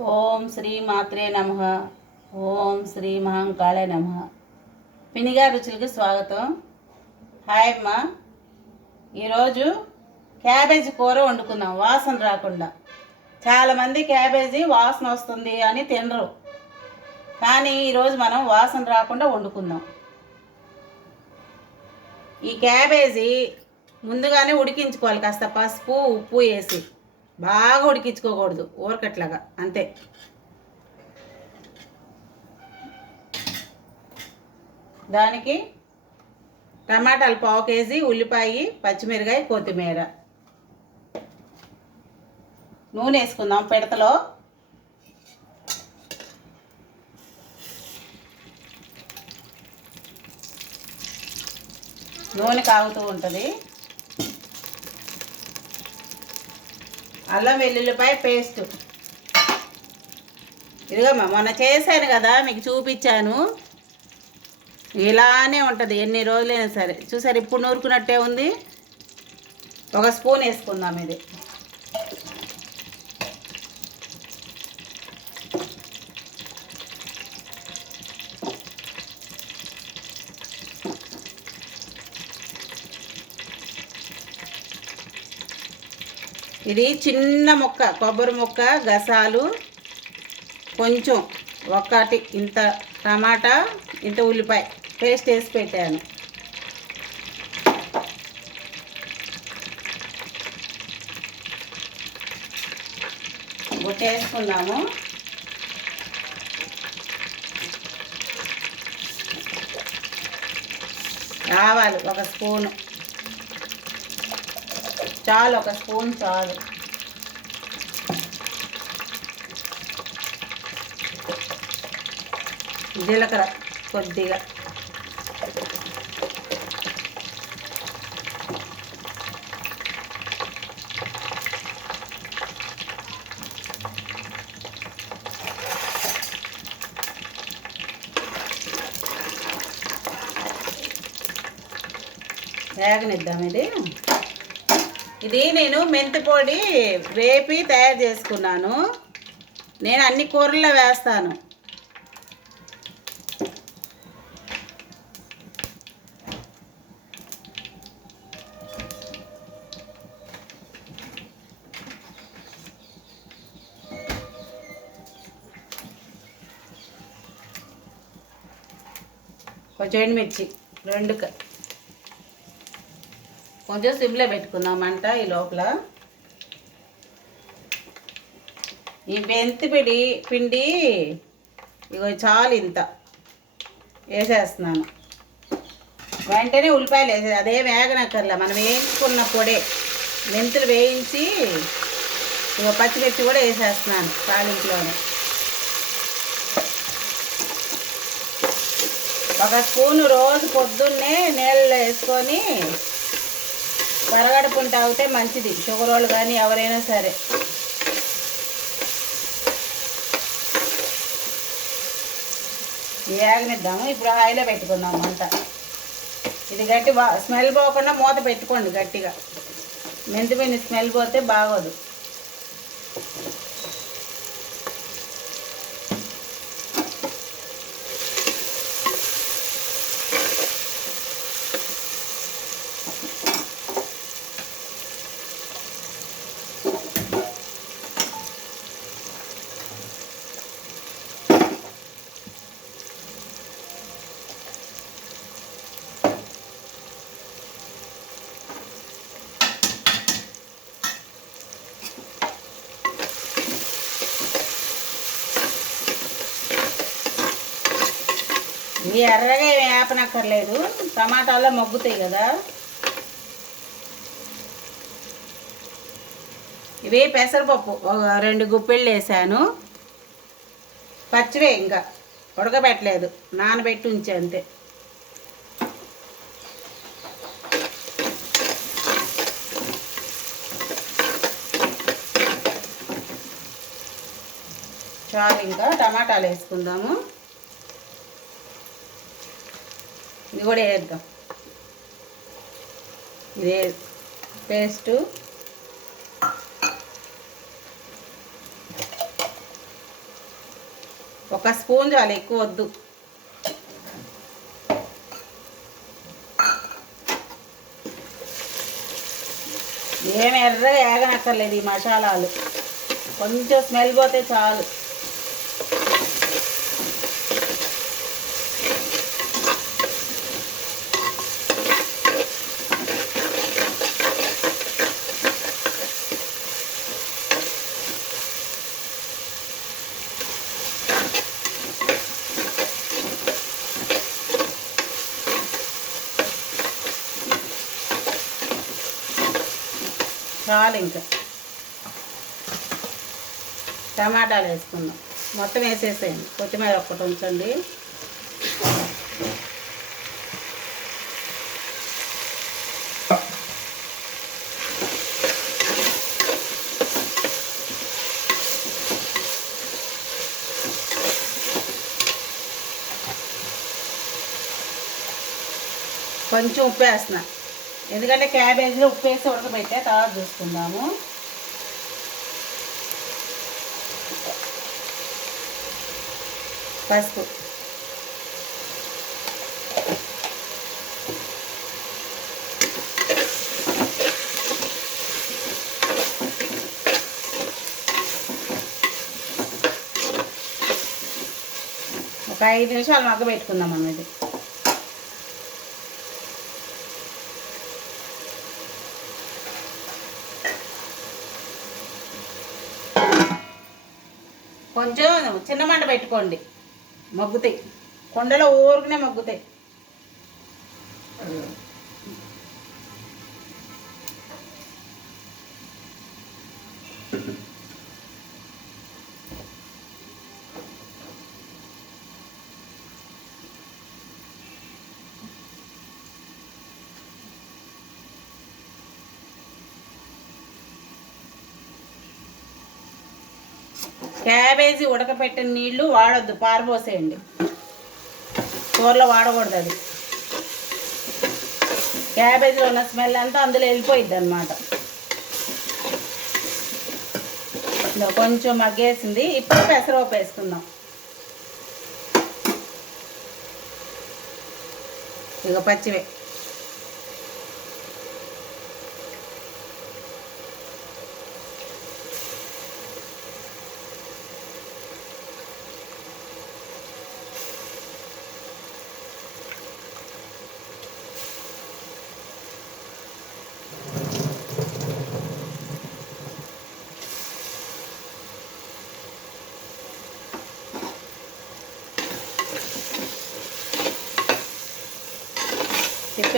ఓం శ్రీ మాత్రే నమ. ఓం శ్రీ మహంకాళే నమ. పినిగా రుచులకి స్వాగతం. హాయ్ అమ్మ. ఈరోజు క్యాబేజీ కూర వండుకుందాం. వాసన రాకుండా. చాలామంది క్యాబేజీ వాసన వస్తుంది అని తినరు. కానీ ఈరోజు మనం వాసన రాకుండా వండుకుందాం. ఈ క్యాబేజీ ముందుగానే ఉడికించుకోవాలి. కాస్త పసుపు ఉప్పు వేసి. బాగా ఉడికించుకోకూడదు ఊరకట్లాగా అంతే. దానికి టమాటాలు పావు కేజీ ఉల్లిపాయ పచ్చిమిరకాయ కొత్తిమీర. నూనె వేసుకుందాం పిడతలో. నూనె కాగుతూ ఉంటుంది. అల్లం వెల్లుల్లిపాయ పేస్ట్. ఇదిగమ్మా మొన్న చేశాను కదా మీకు చూపించాను. ఇలానే ఉంటుంది ఎన్ని రోజులైనా సరే. చూసారు ఇప్పుడు నూరుకున్నట్టే ఉంది. ఒక స్పూన్ వేసుకుందాం ఇది. ఇది చిన్న మొక్క కొబ్బరి మొక్క గసాలు కొంచెం ఒకటి. ఇంత టమాటా ఇంత ఉల్లిపాయ పేస్ట్ వేసి పెట్టాను. వేసుకుందాము ఆవాలు ఒక స్పూను. చాలు ఒక స్పూన్ చాలు జీలకర్ర కొద్దిగా వేగనిద్దాం ఇది ఇది నేను మెంతి పొడి వేపి తయారు చేసుకున్నాను. నేను అన్ని కూరల్లో వేస్తాను. కొంచెం ఎండుమిర్చి రెండు క- కొంచెం సిమ్లో పెట్టుకుందామంట ఈ లోపల. ఈ మెంతి పిడి పిండి ఇగో చాలు ఇంత. వేసేస్తున్నాను. వెంటనే ఉల్లిపాయలు వేసే అదే వేగనక్కర్లే. మనం వేయించుకున్న పొడే మెంతులు వేయించి ఇగో పచ్చిమిర్చి కూడా వేసేస్తున్నాను తాలింపులోనే. ఒక స్పూను రోజు పొద్దున్నే నీళ్ళలో వేసుకొని వరగడుపుని తాగితే మంచిది. షుగర్ వాళ్ళు కానీ ఎవరైనా సరే. వేగనిద్దాము ఇప్పుడు ఆయిలే పెట్టుకుందాము అంత ఇది గట్టి బా స్మెల్ పోకుండా మూత పెట్టుకోండి గట్టిగా. మెంతిపోయిన స్మెల్ పోతే బాగోదు. ఇవి ఎర్రగా ఏమి వేపనక్కర్లేదు. టమాటాలో మగ్గుతాయి కదా. ఇవి పెసరపప్పు ఒక రెండు గుప్పిళ్ళు వేసాను. పచ్చివే ఇంకా ఉడకబెట్టలేదు నానబెట్టి ఉంచే అంతే. చాలు ఇంకా టమాటాలు వేసుకుందాము. ఇది కూడా వేద్దాం. ఇదే పేస్టు. ఒక స్పూన్ చాలు ఎక్కువ వద్దు. ఏమి ఎర్రగా ఏగనక్కర్లేదు ఈ మసాలాలు. కొంచెం స్మెల్ పోతే చాలు చాలు ఇంకా టమాటాలు వేసుకుందాం. మొత్తం వేసేసేయండి. కొత్తిమీర ఒక్కటి ఉంచండి. కొంచెం ఉప్పు వేస్తున్నా. ఎందుకంటే క్యాబేజీలో ఉప్పు వేసి ఉడకబెట్టే తర్వాత చూసుకుందాము. పసుపు. ఒక ఐదు నిమిషాలు మగ్గ పెట్టుకుందాం అన్నది కొంచెం చిన్న మంట పెట్టుకోండి. మగ్గుతాయి. కొండలో ఊరికనే మగ్గుతాయి. క్యాబేజీ ఉడకపెట్టిన నీళ్ళు వాడొద్దు పారబోసేయండి. కూరలో వాడకూడదు అది. క్యాబేజీలో ఉన్న స్మెల్ అంతా అందులో వెళ్ళిపోయిద్ది అనమాట కొంచెం మగ్గేసింది ఇప్పుడు పెసరపప్పు వేసుకుందాం. ఇక పచ్చివే.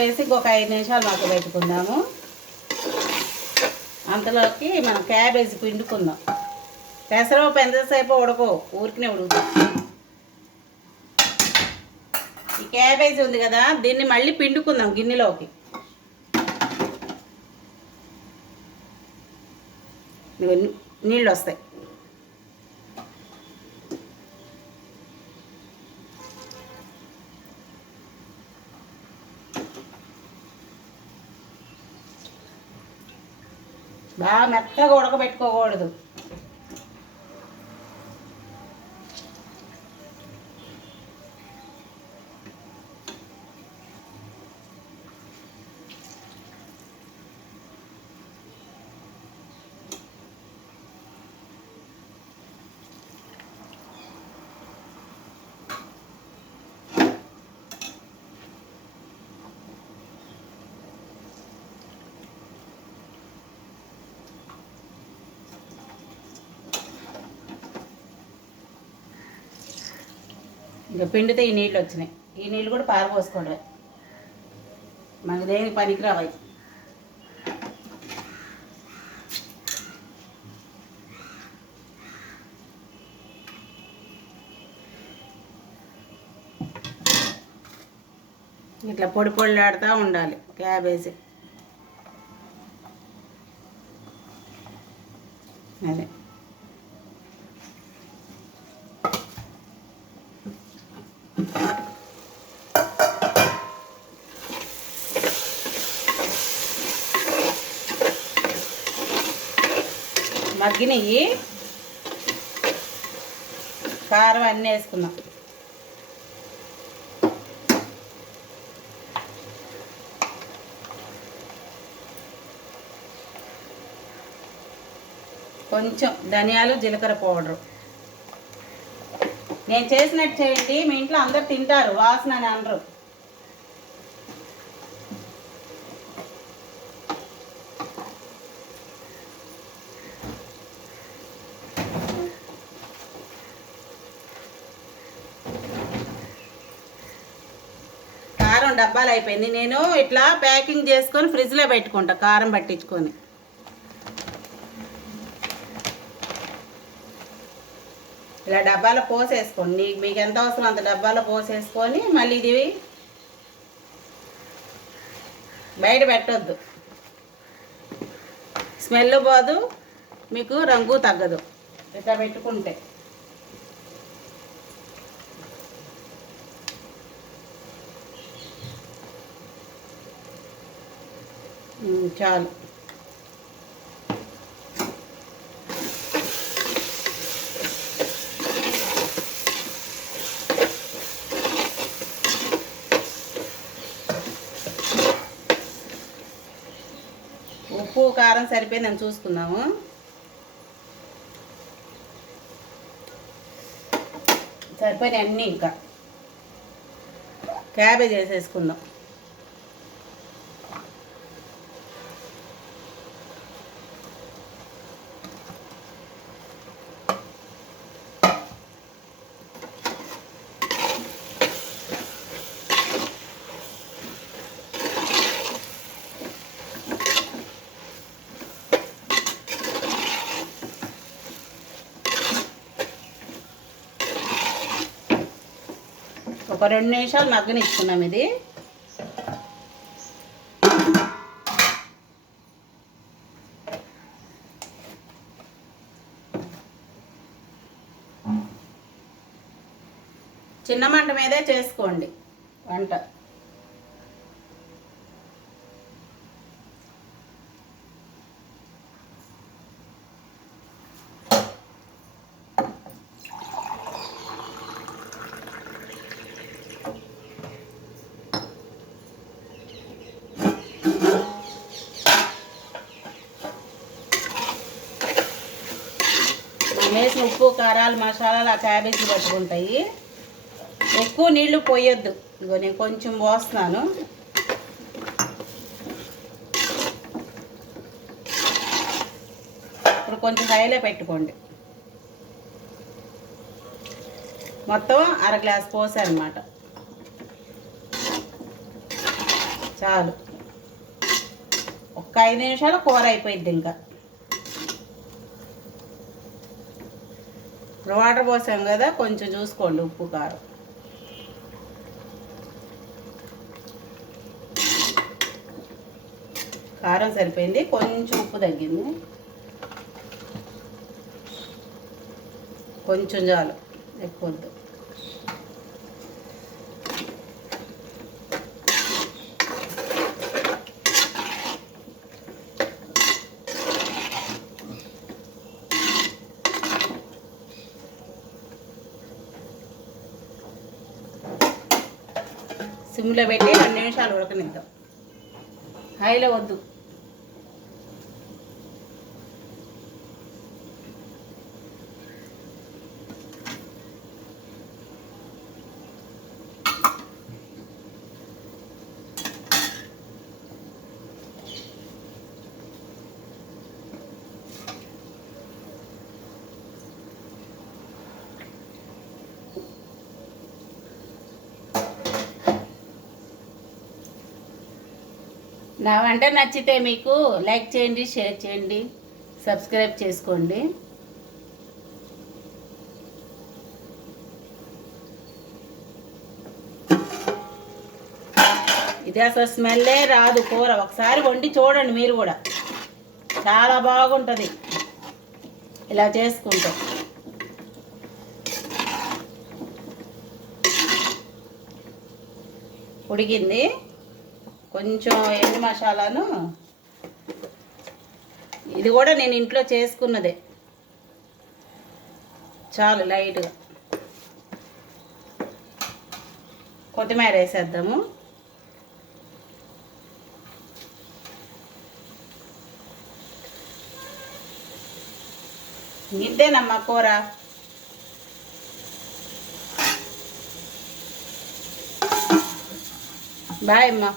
వేసి ఇంకొక ఐదు నిమిషాలు మాకు పెట్టుకుందాము. అంతలోకి మనం క్యాబేజీ పిండుకుందాం. పెసరపప్పు ఎంతసేపు ఉడకో? ఊరికినే ఉడుకుతాం. ఈ క్యాబేజీ ఉంది కదా దీన్ని మళ్ళీ పిండుకుందాం గిన్నెలోకి. నీళ్ళు వస్తాయి. బాగా మెత్తగా ఉడకబెట్టుకోకూడదు. ఇంకా పిండితే ఈ నీళ్ళు వచ్చినాయి. ఈ నీళ్ళు కూడా పారపోసుకోవడమే మనకు దేనికి పనికిరావు అవి. ఇట్లా పొడి పొడిలాడుతూ ఉండాలి క్యాబేజీ. అదే. మగ్గినవి కారం అన్నీ వేసుకున్నాం కొంచెం ధనియాలు జీలకర్ర పౌడరు. నేను చేసినట్టు చేయండి. మీ ఇంట్లో అందరు తింటారు. వాసన అని అనరు. కారం డబ్బాలు అయిపోయింది. నేను ఇట్లా ప్యాకింగ్ చేసుకొని ఫ్రిడ్జ్లో పెట్టుకుంటా కారం పట్టించుకొని. ఇలా డబ్బాలో పోసేసుకోండి నీకు మీకు ఎంత అవసరం అంత డబ్బాలో పోసేసుకొని మళ్ళీ ఇది బయట పెట్టొద్దు. స్మెల్ పోదు మీకు రంగు తగ్గదు. ఇట్లా పెట్టుకుంటే. చాలు. ఉప్పు కారం సరిపోయిందని చూసుకుందాము. సరిపోయినాయి అన్నీ ఇంకా. క్యాబేజ్ వేసేసుకుందాం. ఒక రెండు నిమిషాలు మగ్గనిచ్చుకున్నాం ఇది. చిన్న మంట మీదే చేసుకోండి. వంట మనం వేసిన ఉప్పు కారాలు మసాలాలు ఆ క్యాబేజీ పట్టుకుంటాయి. ఎక్కువ నీళ్ళు పోయొద్దు. ఇదిగో నేను కొంచెం పోస్తున్నాను. ఇప్పుడు కొంచెం హైలో పెట్టుకోండి. మొత్తం అర గ్లాస్ పోసాను చాలు. ఒక్క ఐదు నిమిషాలు కూర అయిపోయింది ఇంకా. వాటర్ పోసాం కదా కొంచెం చూసుకోండి ఉప్పు కారం. కారం సరిపోయింది కొంచెం ఉప్పు తగ్గింది. కొంచెం చాలు ఎక్కువ సిమ్లో పెట్టి రెండు నిమిషాలు ఉడకనిద్దాం. హైలో వద్దు. నా వంట నచ్చితే మీకు లైక్ చేయండి షేర్ చేయండి సబ్స్క్రైబ్ చేసుకోండి. ఇది అసలు స్మెల్లే రాదు కూర. ఒకసారి వండి చూడండి మీరు కూడా. చాలా బాగుంటుంది. ఇలా చేసుకుంటాం. ఉడికింది. కొంచెం ఎండు మసాలాను. ఇది కూడా నేను ఇంట్లో చేసుకున్నదే. చాలు లైట్గా. కొత్తిమీర వేసేద్దాము. ఇంతేనమ్మా కూర. బాయ్ అమ్మా.